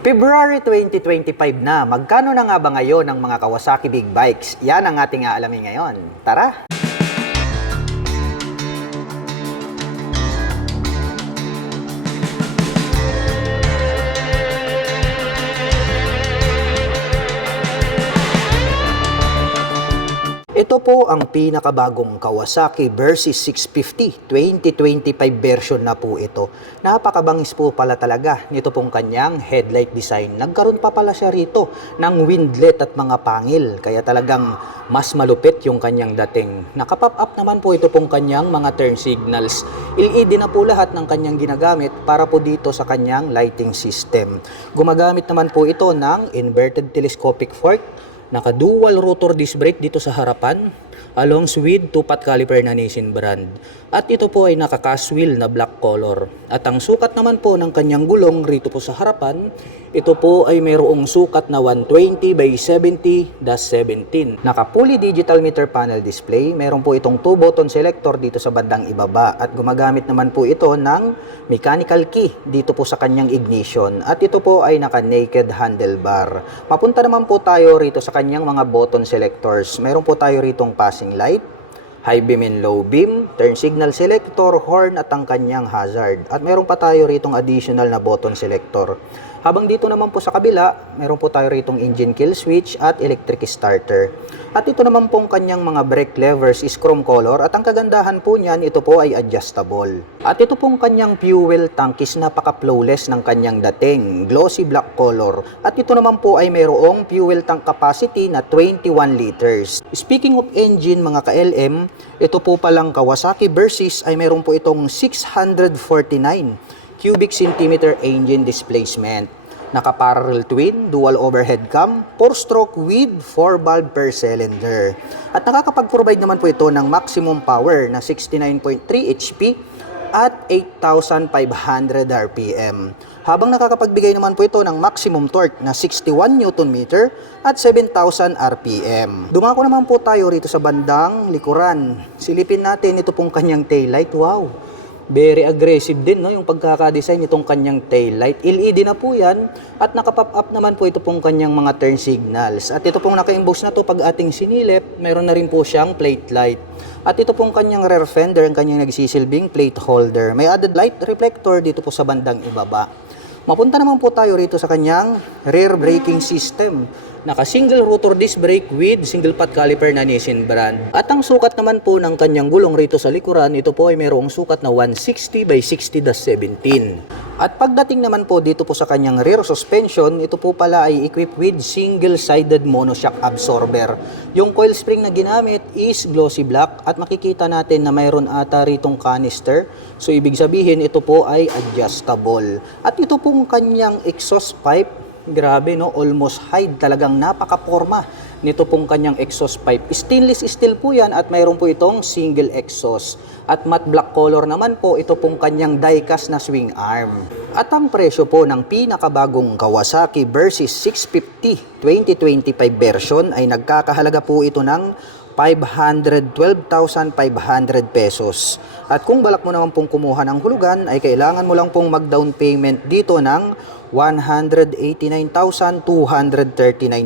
February 2025 na, magkano na nga ba ngayon ang mga Kawasaki Big Bikes? Yan ang ating aalamin ngayon. Tara! Ito po ang pinakabagong Kawasaki Versys 650 2025 version na po ito. Napakabangis po pala talaga nito pong kanyang headlight design. Nagkaroon pa pala siya rito ng windlet at mga pangil, kaya talagang mas malupit yung kanyang dating. Nakapop up naman po ito pong kanyang mga turn signals. LED na po lahat ng kanyang ginagamit para po dito sa kanyang lighting system. Gumagamit naman po ito ng inverted telescopic fork, naka-dual rotor disc brake dito sa harapan, along with 2-pot caliper na Nissin brand. At ito po ay naka-cast wheel na black color. At ang sukat naman po ng kanyang gulong rito po sa harapan, ito po ay mayroong sukat na 120 by 70-17. Naka-fully digital meter panel display. Meron po itong 2-button selector dito sa bandang ibaba. At gumagamit naman po ito ng mechanical key dito po sa kanyang ignition. At ito po ay naka-naked handlebar. Papunta naman po tayo rito sa kanyang mga button selectors. Meron po tayo ritong passing light, high beam and low beam, turn signal selector, horn at ang kanyang hazard. At meron pa tayo ritong additional na button selector. Habang dito naman po sa kabila, meron po tayo ritong engine kill switch at electric starter. At ito naman pong kanyang mga brake levers is chrome color at ang kagandahan po niyan, ito po ay adjustable. At ito pong kanyang fuel tank is napaka-flawless ng kanyang dating, glossy black color. At ito naman po ay mayroong fuel tank capacity na 21 liters. Speaking of engine mga ka-LM, ito po palang Kawasaki Versys ay meron po itong 649 cubic centimeter engine displacement. Naka-parallel twin, dual overhead cam, 4-stroke with 4 valve per cylinder. At nakakapag-provide naman po ito ng maximum power na 69.3 HP at 8,500 RPM. Habang nakakapagbigay naman po ito ng maximum torque na 61 Nm at 7,000 RPM. Dumako naman po tayo rito sa bandang likuran. Silipin natin ito pong kanyang taillight. Wow! Very aggressive din, no, yung pagkakadesign itong kanyang taillight. LED na po yan at nakapop up naman po ito pong kanyang mga turn signals. At ito pong naka-emboss na to pag ating sinilip, meron na rin po siyang plate light. At ito pong kanyang rear fender, ang kanyang nagsisilbing plate holder. May added light reflector dito po sa bandang ibaba. Mapunta naman po tayo rito sa kanyang rear braking system. Naka-single rotor disc brake with single pot caliper na Nissin brand. At ang sukat naman po ng kanyang gulong rito sa likuran, ito po ay mayroong sukat na 160 by 60-17. At pagdating naman po dito po sa kanyang rear suspension, ito po pala ay equipped with single-sided monoshock absorber. Yung coil spring na ginamit is glossy black at makikita natin na mayroon ata ritong canister. So ibig sabihin ito po ay adjustable. At ito pong kanyang exhaust pipe, grabe no, almost hide, talagang napaka-forma nito pong kanyang exhaust pipe. Stainless steel po yan at mayroon po itong single exhaust. At matte black color naman po ito pong kanyang die-cast na swing arm. At ang presyo po ng pinakabagong Kawasaki Versys 650 2025 version ay nagkakahalaga po ito ng 512,500 pesos. At kung balak mo naman pong kumuha ng hulugan, ay kailangan mo lang pong mag-down payment dito ng 189,239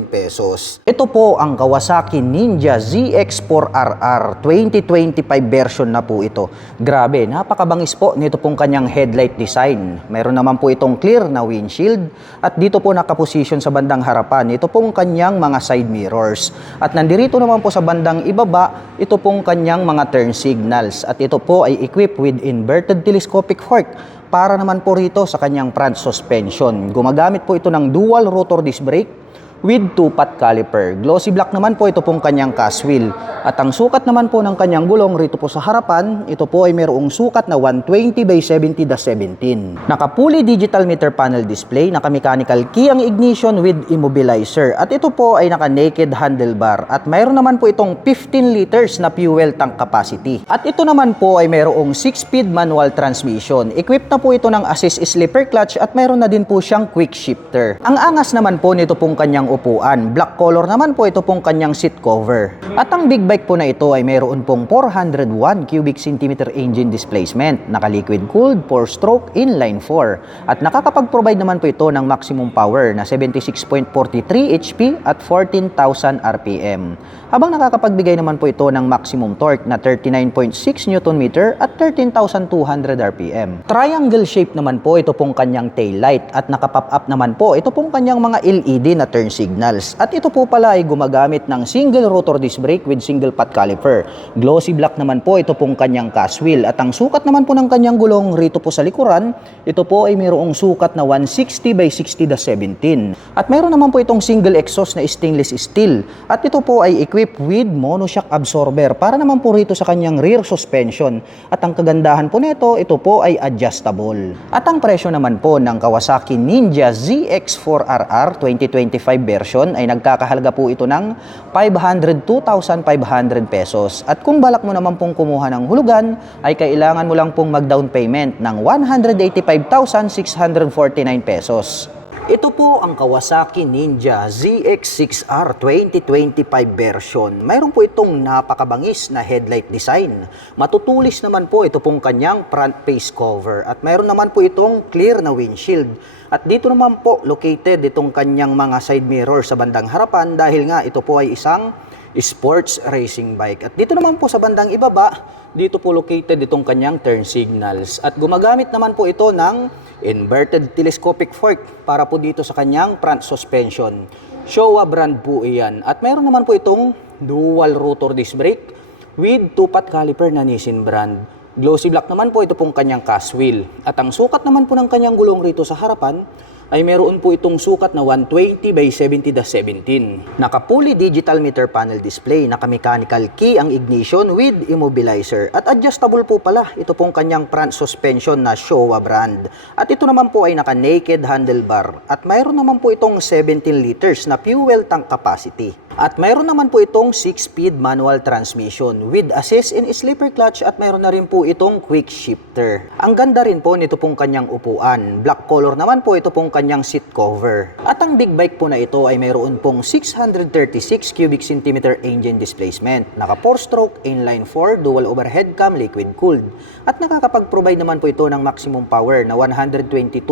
pesos. Ito po ang Kawasaki Ninja ZX4RR 2025 version na po ito. Grabe, napakabangis po nito pong kanyang headlight design. Meron naman po itong clear na windshield at dito po nakaposisyon sa bandang harapan. Ito pong kanyang mga side mirrors. At nandirito naman po sa bandang ibaba, ito pong kanyang mga turn signals. At ito po ay equipped with inverted telescopic fork para naman po rito sa kanyang front suspension. Gumagamit po ito ng dual rotor disc brake with 2-pot caliper. Glossy black naman po ito pong kanyang cast wheel. At ang sukat naman po ng kanyang gulong rito po sa harapan, ito po ay mayroong sukat na 120 by 70-17. Naka-fully digital meter panel display, naka-mechanical key ang ignition with immobilizer. At ito po ay naka-naked handlebar. At mayroon naman po itong 15 liters na fuel tank capacity. At ito naman po ay mayroong 6-speed manual transmission. Equipped na po ito ng assist slipper clutch at mayroon na din po siyang quick shifter. Ang angas naman po nito pong kanyang kanyang upuan. Black color naman po ito pong kanyang seat cover. At ang big bike po na ito ay mayroon pong 401 cubic centimeter engine displacement, naka-liquid cooled, 4-stroke, inline 4. At nakakapag-provide naman po ito ng maximum power na 76.43 HP at 14,000 RPM. Habang nakakapagbigay naman po ito ng maximum torque na 39.6 Nm at 13,200 RPM. Triangle shape naman po ito pong kanyang tail light at nakapop up naman po ito pong kanyang mga LED na turn signals. At ito po pala ay gumagamit ng single rotor disc brake with single pot caliper. Glossy black naman po ito pong kanyang cast wheel at ang sukat naman po ng kanyang gulong rito po sa likuran, ito po ay mayroong sukat na 160 by 60/17. At mayroon naman po itong single exhaust na stainless steel at ito po ay equipped with monoshock absorber para naman po rito sa kanyang rear suspension. At ang kagandahan po nito, ito po ay adjustable. At ang presyo naman po ng Kawasaki Ninja ZX4RR 2025 version ay nagkakahalaga po ito ng 502,500 pesos. At kung balak mo naman pong kumuha ng hulugan, ay kailangan mo lang pong mag-down payment ng 185,649 pesos. Ito po ang Kawasaki Ninja ZX6R 2025 version. Mayroon po itong napakabangis na headlight design. Matutulis naman po ito pong kanyang front face cover. At mayroon naman po itong clear na windshield. At dito naman po located itong kanyang mga side mirror sa bandang harapan dahil nga ito po ay isang sports racing bike. At dito naman po sa bandang ibaba, dito po located itong kanyang turn signals. At gumagamit naman po ito ng inverted telescopic fork para po dito sa kanyang front suspension. Showa brand po iyan. At mayroon naman po itong dual rotor disc brake with 2-pot caliper na Nissin brand. Glossy black naman po ito pong kanyang cast wheel. At ang sukat naman po ng kanyang gulong rito sa harapan ay meron po itong sukat na 120 by 70/17. Naka-fully digital meter panel display, naka-mechanical key ang ignition with immobilizer. At adjustable po pala ito pong kanyang front suspension na Showa brand. At ito naman po ay naka-naked handlebar. At mayroon naman po itong 17 liters na fuel tank capacity. At mayroon naman po itong 6-speed manual transmission with assist in sleeper clutch at mayroon na rin po itong quick shifter. Ang ganda rin po nito pong kanyang upuan. Black color naman po ito pong kanyang seat cover. At ang big bike po na ito ay mayroon pong 636 cubic centimeter engine displacement. Naka 4-stroke, inline 4, dual overhead cam, liquid cooled. At nakakapag-provide naman po ito ng maximum power na 122.3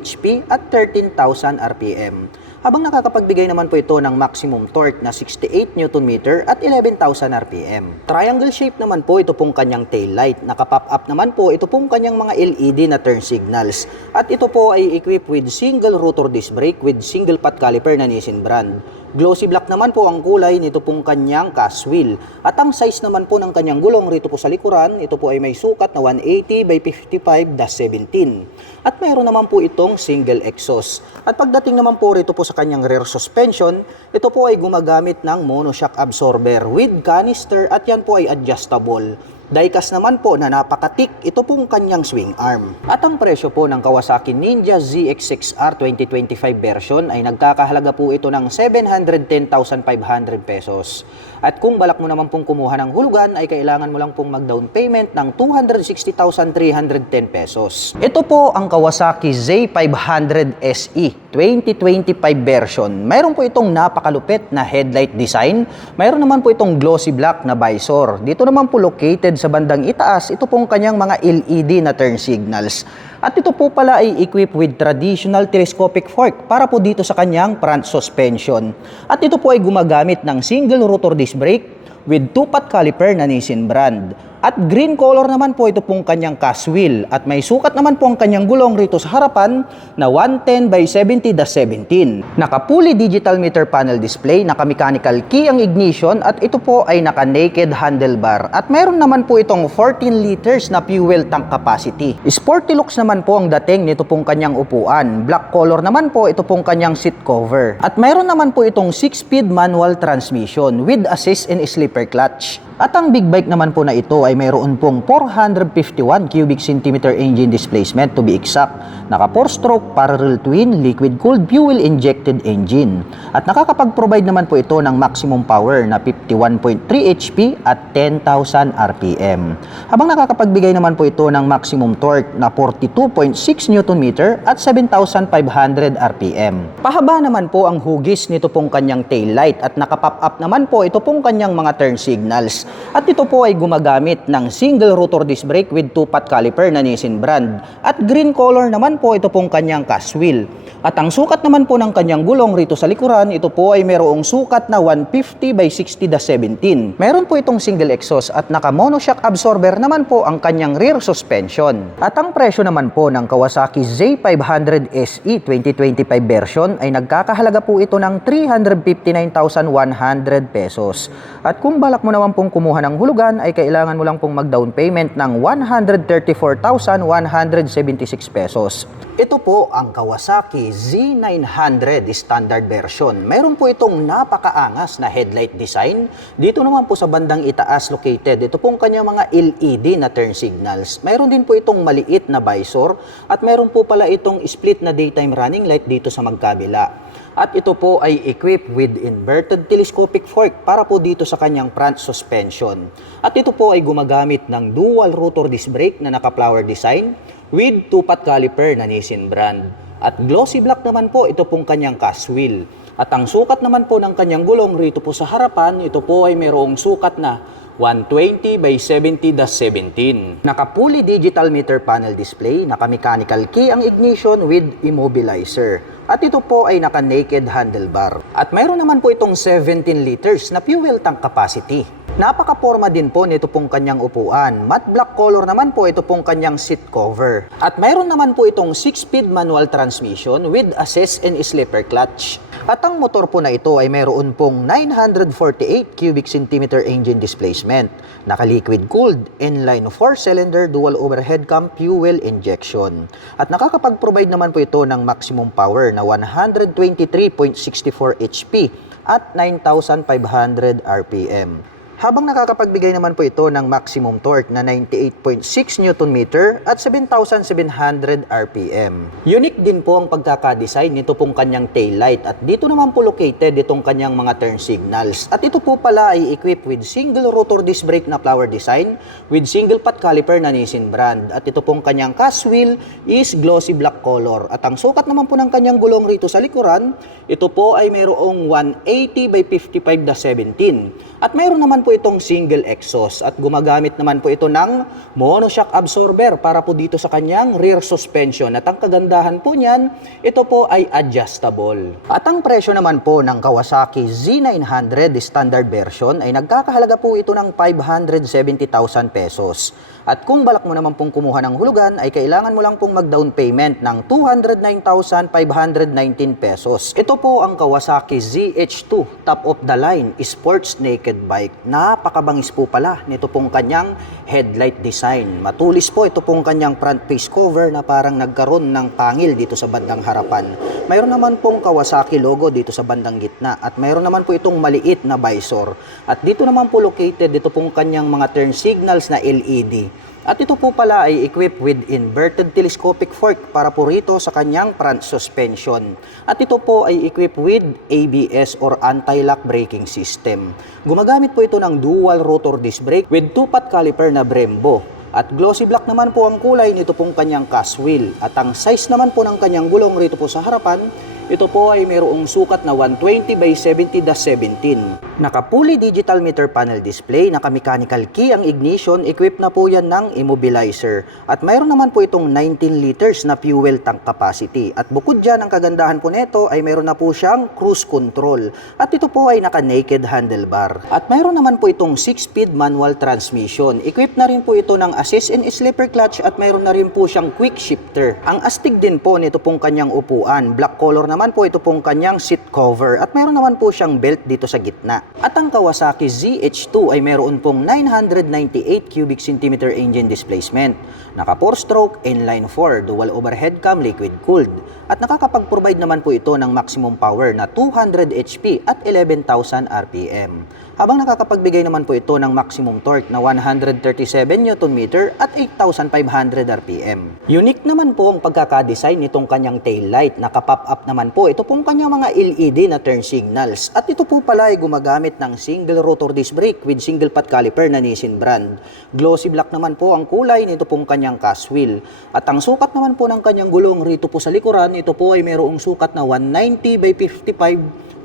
HP at 13,000 RPM. Habang nakakapagbigay naman po ito ng maximum torque na 68 Nm at 11,000 RPM. Triangle shape naman po ito pong kanyang tail light. Naka-pop up naman po ito pong kanyang mga LED na turn signals. At ito po ay equipped with single rotor disc brake with single pot caliper na Nissin brand. Glossy black naman po ang kulay nito pong kanyang cast wheel. At ang size naman po ng kanyang gulong rito po sa likuran, ito po ay may sukat na 180 by 55/17. At mayroon naman po itong single exhaust. At pagdating naman po rito po sa kanyang rear suspension, ito po ay gumagamit ng monoshock absorber with canister at yan po ay adjustable. Diecast naman po na napakatik ito pong kanyang swing arm. At ang presyo po ng Kawasaki Ninja ZX6R 2025 version ay nagkakahalaga po ito ng 710,500 pesos. At kung balak mo naman pong kumuha ng hulugan ay kailangan mo lang pong mag-down payment ng 260,310 pesos. Ito po ang Kawasaki Z500 SE 2025 version. Mayroon po itong napakalupit na headlight design. Mayroon naman po itong glossy black na visor. Dito naman po located sa bandang itaas, ito pong kanyang mga LED na turn signals. At ito po pala ay equipped with traditional telescopic fork para po dito sa kanyang front suspension. At ito po ay gumagamit ng single rotor disc brake with 2-pot caliper na Nissin brand. At green color naman po ito pong kanyang cast wheel. At may sukat naman po ang kanyang gulong rito sa harapan na 110 by 70/17. Naka-fully digital meter panel display, naka-mechanical key ang ignition at ito po ay naka-naked handlebar. At mayroon naman po itong 14 liters na fuel tank capacity. Sporty looks naman po ang dating nito pong kanyang upuan. Black color naman po ito pong kanyang seat cover. At mayroon naman po itong 6-speed manual transmission with assist in sleeper clutch. At ang big bike naman po na ito ay mayroon pong 451 cubic centimeter engine displacement to be exact. Naka 4-stroke parallel twin liquid cooled fuel injected engine. At nakakapag-provide naman po ito ng maximum power na 51.3 HP at 10,000 RPM. Habang nakakapagbigay naman po ito ng maximum torque na 42.6 Nm at 7,500 RPM. Pahaba naman po ang hugis nito pong kanyang taillight at nakapop up naman po ito pong kanyang mga turn signals. At ito po ay gumagamit ng single rotor disc brake with 2-pot caliper na Nissin brand. At green color naman po ito pong kanyang cast wheel. At ang sukat naman po ng kanyang gulong rito sa likuran, ito po ay mayroong sukat na 150 by 60/17. Meron po itong single exhaust at naka monoshock absorber naman po ang kanyang rear suspension. At ang presyo naman po ng Kawasaki Z500 SE 2025 version ay nagkakahalaga po ito ng 359,100 pesos. At kung balak mo naman pong kumuha ng hulugan ay kailangan mo lang pong mag-down payment ng 134,176 pesos. Ito po ang Kawasaki Z900 standard version. Meron po itong napakaangas na headlight design. Dito naman po sa bandang itaas located, ito pong kanyang mga LED na turn signals. Meron din po itong maliit na visor at meron po pala itong split na daytime running light dito sa magkabila. At ito po ay equipped with inverted telescopic fork para po dito sa kanyang front suspension. At ito po ay gumagamit ng dual rotor disc brake na naka-flower design with 2-pot caliper na Nissin brand. At glossy black naman po ito pong kanyang cast wheel. At ang sukat naman po ng kanyang gulong rito po sa harapan, ito po ay mayroong sukat na 120 by 70/17. Naka-fully digital meter panel display, naka-mechanical key ang ignition with immobilizer. At ito po ay naka-naked handlebar. At mayroon naman po itong 17 liters na fuel tank capacity. Napaka-porma din po nito pong kanyang upuan. Matte black color naman po ito pong kanyang seat cover. At mayroon naman po itong 6-speed manual transmission with assist and slipper clutch. At ang motor po na ito ay mayroon pong 948 cubic centimeter engine displacement. Naka-liquid cooled, inline 4-cylinder dual overhead cam fuel injection. At nakakapag-provide naman po ito ng maximum power na 123.64 HP at 9,500 RPM. Habang nakakapagbigay naman po ito ng maximum torque na 98.6 Nm at 7,700 RPM. Unique din po ang pagkakadesign nito pong kanyang taillight at dito naman po located itong kanyang mga turn signals. At ito po pala ay equipped with single rotor disc brake na flower design with single pot caliper na Nissin brand. At ito pong kanyang cast wheel is glossy black color. At ang sukat naman po ng kanyang gulong rito sa likuran, ito po ay mayroong 180 by 55/17. At mayroon naman po itong single exhaust at gumagamit naman po ito ng monoshock absorber para po dito sa kanyang rear suspension. At ang kagandahan po niyan, ito po ay adjustable. At ang presyo naman po ng Kawasaki Z900 standard version ay nagkakahalaga po ito ng 570,000 pesos. At kung balak mo naman pong kumuha ng hulugan ay kailangan mo lang pong mag-down payment ng 209,519 pesos. Ito po ang Kawasaki ZH2 top of the line sports naked bike. Napakabangis po pala nito pong kanyang headlight design. Matulis po ito pong kanyang front face cover na parang nagkaroon ng pangil dito sa bandang harapan. Mayroon naman pong Kawasaki logo dito sa bandang gitna at mayroon naman po itong maliit na visor. At dito naman po located dito pong kanyang mga turn signals na LED. At ito po pala ay equipped with inverted telescopic fork para po rito sa kanyang front suspension. At ito po ay equipped with ABS or anti-lock braking system. Gumagamit po ito ng dual rotor disc brake with 2-pot caliper na Brembo. At glossy black naman po ang kulay nito pong kanyang cast wheel. At ang size naman po ng kanyang gulong rito po sa harapan, ito po ay mayroong sukat na 120 by 70/17. Naka-fully digital meter panel display, naka-mechanical key ang ignition, equipped na po yan ng immobilizer. At mayroon naman po itong 19 liters na fuel tank capacity. At bukod dyan, ang kagandahan po nito ay mayroon na po siyang cruise control. At ito po ay naka-naked handlebar. At mayroon naman po itong 6-speed manual transmission. Equipped na rin po ito ng assist and slipper clutch at mayroon na rin po siyang quick shifter. Ang astig din po nito pong kanyang upuan. Black color naman po ito pong kanyang seat cover. At mayroon naman po siyang belt dito sa gitna. At ang Kawasaki ZH2 ay mayroon pong 998 cubic centimeter engine displacement. Naka 4-stroke, inline 4, dual overhead cam, liquid cooled. At nakakapag-provide naman po ito ng maximum power na 200 HP at 11,000 RPM. habang nakakapagbigay naman po ito ng maximum torque na 137 Nm at 8,500 RPM. Unique naman po ang pagkakadesign nitong kanyang taillight. Naka-pop up naman po ito pong kanyang mga LED na turn signals. At ito po pala ay gumagamit ng single rotor disc brake with single pot caliper na Nissin brand. Glossy black naman po ang kulay nito pong kanyang cast wheel. At ang sukat naman po ng kanyang gulong rito po sa likuran, ito po ay mayroong sukat na 190 by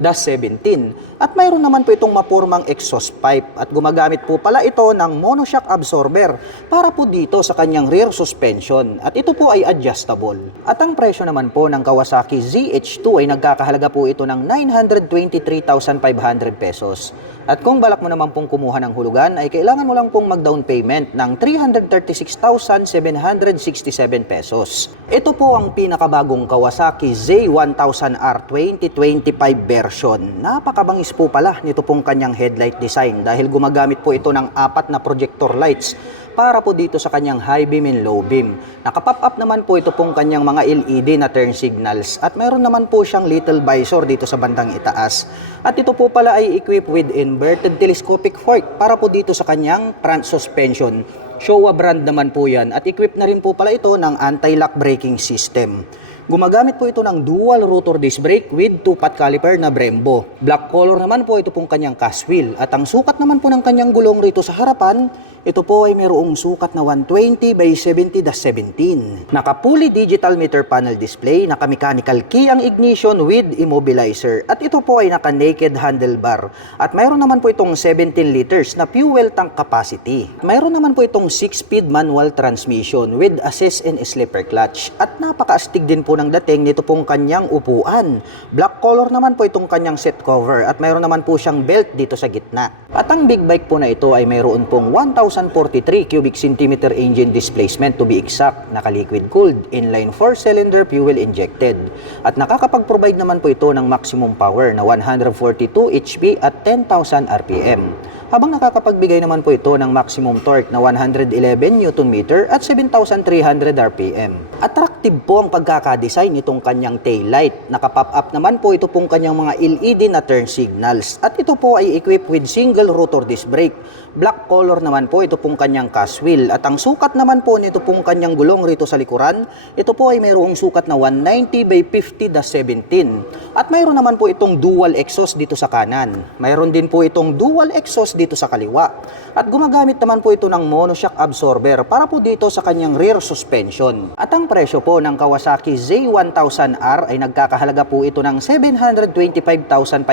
55-17. At mayroon naman po itong mapormang exhaust pipe at gumagamit po pala ito ng monoshock absorber para po dito sa kanyang rear suspension at ito po ay adjustable. At ang presyo naman po ng Kawasaki ZH2 ay nagkakahalaga po ito ng 923,500 pesos. At kung balak mo naman pong kumuha ng hulugan ay kailangan mo lang pong mag-down payment ng 336,767 pesos. Ito po ang pinakabagong Kawasaki Z1000R 2025 version. Napakabangis po pala nito pong kanyang headlight design dahil gumagamit po ito ng 4 na projector lights para po dito sa kanyang high beam and low beam. Naka-pop up naman po ito pong kanyang mga LED na turn signals at mayroon naman po siyang little visor dito sa bandang itaas. At ito po pala ay equipped with inverted telescopic fork para po dito sa kanyang front suspension. Showa brand naman po yan at equipped na rin po pala ito ng anti-lock braking system. Gumagamit po ito ng dual rotor disc brake with 2-pot caliper na Brembo. Black color naman po ito pong kanyang cast wheel at ang sukat naman po ng kanyang gulong rito sa harapan, ito po ay mayroong sukat na 120 by 70-17. Naka-fully digital meter panel display, naka-mechanical key ang ignition with immobilizer at ito po ay naka-naked handlebar. At mayroon naman po itong 17 liters na fuel tank capacity. Mayroon naman po itong 6-speed manual transmission with assist and slipper clutch. At napakaastig din po ng dating nito pong kanyang upuan. Black color naman po itong kanyang seat cover at mayroon naman po siyang belt dito sa gitna. At ang big bike po na ito ay mayroon pong 1,043 cubic centimeter engine displacement to be exact, naka-liquid cooled, inline 4-cylinder fuel injected. At nakakapag-provide naman po ito ng maximum power na 142 HP at 10,000 RPM. Habang nakakapagbigay naman po ito ng maximum torque na 111 Nm at 7,300 RPM. Attractive po ang pagkakadesign nitong kanyang taillight. Naka-pop up naman po ito pong kanyang mga LED na turn signals. At ito po ay equipped with single rotor disc brake. Black color naman po ito pong kanyang cast wheel. At ang sukat naman po nito pong kanyang gulong rito sa likuran, ito po ay mayroong sukat na 190 by 50-17. At mayroon naman po itong dual exhaust dito sa kanan. Mayroon din po itong dual exhaust dito sa kaliwa. At gumagamit naman po ito ng monoshock absorber para po dito sa kanyang rear suspension. At ang presyo po ng Kawasaki Z1000R ay nagkakahalaga po ito ng 725,500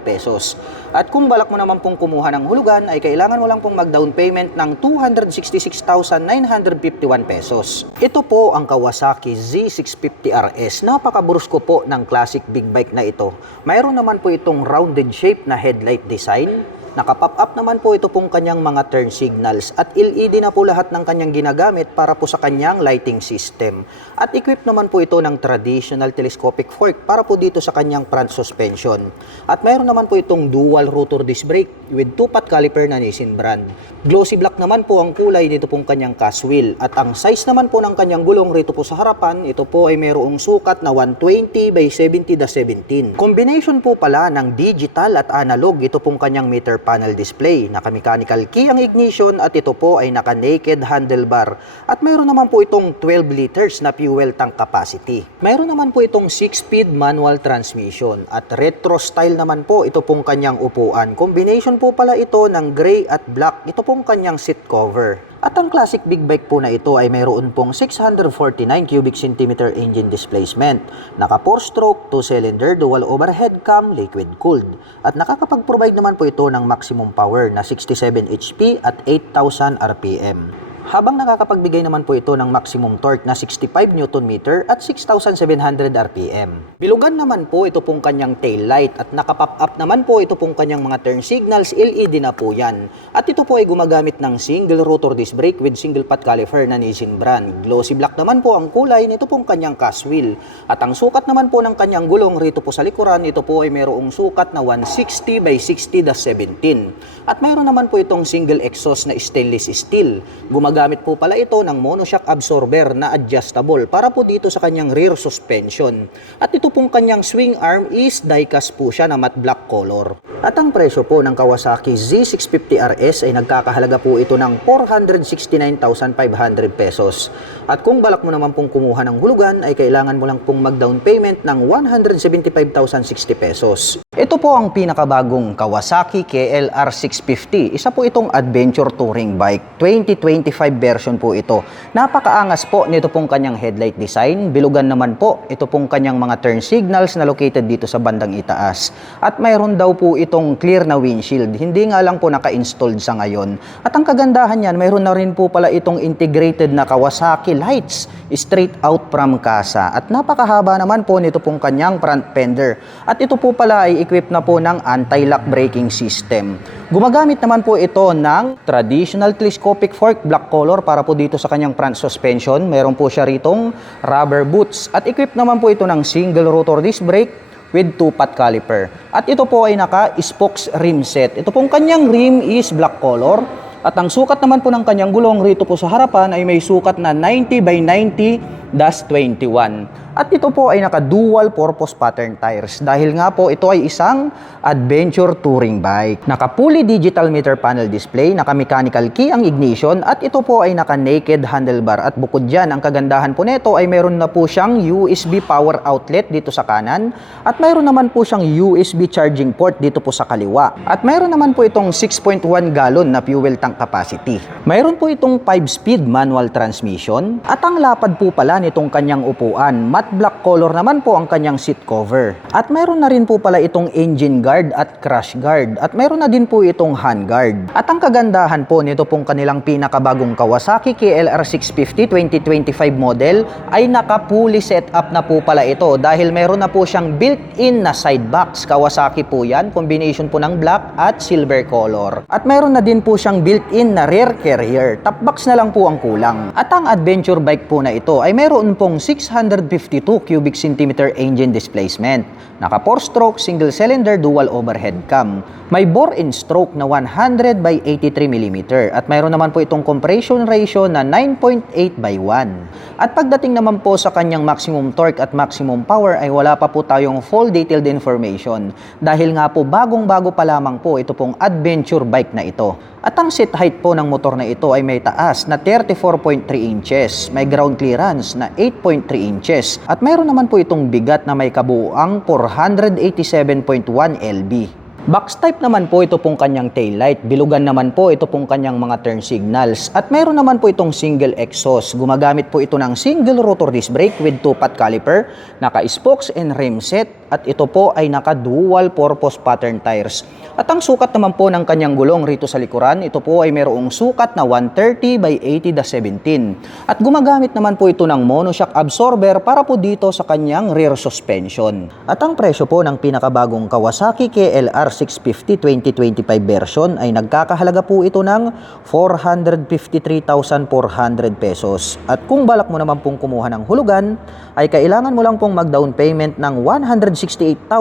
pesos. At kung balak mo naman pong kumuha ng hulugan ay kailangan mo lang pong mag-down payment ng 266,951 pesos. Ito po ang Kawasaki Z650RS. Napakaburusko po ng classic big bike na ito. Mayroon naman po itong rounded shape na headlight design. Naka-pop up naman po ito pong kanyang mga turn signals at LED na po lahat ng kanyang ginagamit para po sa kanyang lighting system. At equipped naman po ito ng traditional telescopic fork para po dito sa kanyang front suspension. At mayroon naman po itong dual rotor disc brake with 2-pot caliper na Nissin brand. Glossy black naman po ang kulay nito pong kanyang cast wheel. At ang size naman po ng kanyang gulong rito po sa harapan, ito po ay mayroong sukat na 120 by 70-17. Combination po pala ng digital at analog ito pong kanyang meter panel display. Naka-mechanical key ang ignition at ito po ay naka-naked handlebar. At mayroon naman po itong 12 liters na fuel tank capacity. Mayroon naman po itong 6-speed manual transmission at retro style naman po ito pong kanyang upuan. Combination po pala ito ng gray at black. Ito pong kanyang seat cover. At ang classic big bike po na ito ay mayroon pong 649 cubic centimeter engine displacement. Naka 4-stroke, 2-cylinder, dual overhead cam, liquid cooled. At nakakapag-provide naman po ito ng maximum power na 67 HP at 8,000 RPM. Habang nakakapagbigay naman po ito ng maximum torque na 65 Nm at 6,700 RPM. Bilugan naman po ito pong kanyang tail light at nakapop up naman po ito pong kanyang mga turn signals, LED na po yan. At ito po ay gumagamit ng single rotor disc brake with single pot caliper na Nissin brand. Glossy black naman po ang kulay nito pong kanyang cast wheel. At ang sukat naman po ng kanyang gulong rito po sa likuran, ito po ay mayroong sukat na 160 by 60-17. At mayroon naman po itong single exhaust na stainless steel. Gumagamit po pala ito ng monoshock absorber na adjustable para po dito sa kanyang rear suspension. At ito pong kanyang swing arm is die-cast po siya na matte black color. At ang presyo po ng Kawasaki Z650 RS ay nagkakahalaga po ito ng 469,500 pesos. At kung balak mo naman pong kumuha ng hulugan ay kailangan mo lang pong mag-down payment ng 175,060 pesos. Ito po ang pinakabagong Kawasaki KLR 650. Isa po itong adventure touring bike. 2025 version po ito. Napakaangas po nito pong kanyang headlight design. Bilugan naman po ito pong kanyang mga turn signals na located dito sa bandang itaas. At mayroon daw po itong clear na windshield. Hindi nga lang po naka-installed sa ngayon. At ang kagandahan niyan, mayroon na rin po pala itong integrated na Kawasaki lights straight out from casa. At napakahaba naman po nito pong kanyang front fender. At ito po pala ay equipped na po ng anti-lock braking system. Gumagamit naman po ito ng traditional telescopic fork black color para po dito sa kanyang front suspension. Meron po siya ritong rubber boots. At equipped naman po ito ng single rotor disc brake with 2-pot caliper. At ito po ay naka-spokes rim set. Ito pong kanyang rim is black color. At ang sukat naman po ng kanyang gulong rito po sa harapan ay may sukat na 90 by 90-21. At ito po ay naka-dual purpose pattern tires dahil nga po ito ay isang adventure touring bike. Naka-fully digital meter panel display, naka-mechanical key ang ignition at ito po ay naka-naked handlebar. At bukod dyan, ang kagandahan po nito ay meron na po siyang USB power outlet dito sa kanan at mayroon naman po siyang USB charging port dito po sa kaliwa. At mayroon naman po itong 6.1 gallon na fuel tank capacity. Mayroon po itong 5-speed manual transmission at ang lapad po pala nitong kanyang upuan. Matte black color naman po ang kanyang seat cover. At mayroon na rin po pala itong engine guard at crash guard. At mayroon na din po itong hand guard. At ang kagandahan po nito pong kanilang pinakabagong Kawasaki KLR 650 2025 model ay naka-fully set up na po pala ito dahil mayroon na po siyang built-in na side box. Kawasaki po yan, combination po ng black at silver color. At mayroon na din po siyang built-in na rear carrier. Top box na lang po ang kulang. At ang adventure bike po na ito ay mayroon pong 652 cubic centimeter engine displacement. Naka 4-stroke single cylinder dual overhead cam. May bore and stroke na 100 by 83 mm at mayroon naman po itong compression ratio na 9.8 by 1. At pagdating naman po sa kanyang maximum torque at maximum power ay wala pa po tayong full detailed information dahil nga po bagong-bago pa lamang po ito pong adventure bike na ito. At ang seat height po ng motor na ito ay may taas na 34.3 inches, may ground clearance na 8.3 inches, at mayroon naman po itong bigat na may kabuuang 487.1 lb. Box type naman po ito pong kanyang taillight. Bilugan naman po ito pong kanyang mga turn signals. At mayroon naman po itong single exhaust. Gumagamit po ito ng single rotor disc brake with 2-pot caliper, naka-spokes and rim set, at ito po ay naka-dual purpose pattern tires. At ang sukat naman po ng kanyang gulong rito sa likuran, ito po ay mayroong sukat na 130 by 80-17. At gumagamit naman po ito ng monoshock absorber para po dito sa kanyang rear suspension. At ang presyo po ng pinakabagong Kawasaki KLR 650 2025 version ay nagkakahalaga po ito ng 453,400 pesos. At kung balak mo naman pong kumuha ng hulugan, ay kailangan mo lang pong mag-down payment ng 168,025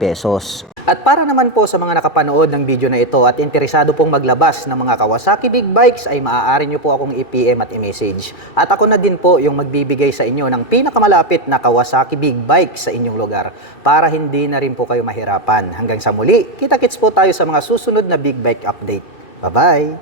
pesos. At para naman po sa mga nakapanood ng video na ito at interesado pong maglabas ng mga Kawasaki Big Bikes ay maaari nyo po akong i-PM at i-message. At ako na din po yung magbibigay sa inyo ng pinakamalapit na Kawasaki Big Bike sa inyong lugar para hindi na rin po kayo mahirapan. Hanggang sa muli, kita-kits po tayo sa mga susunod na Big Bike update. Bye-bye!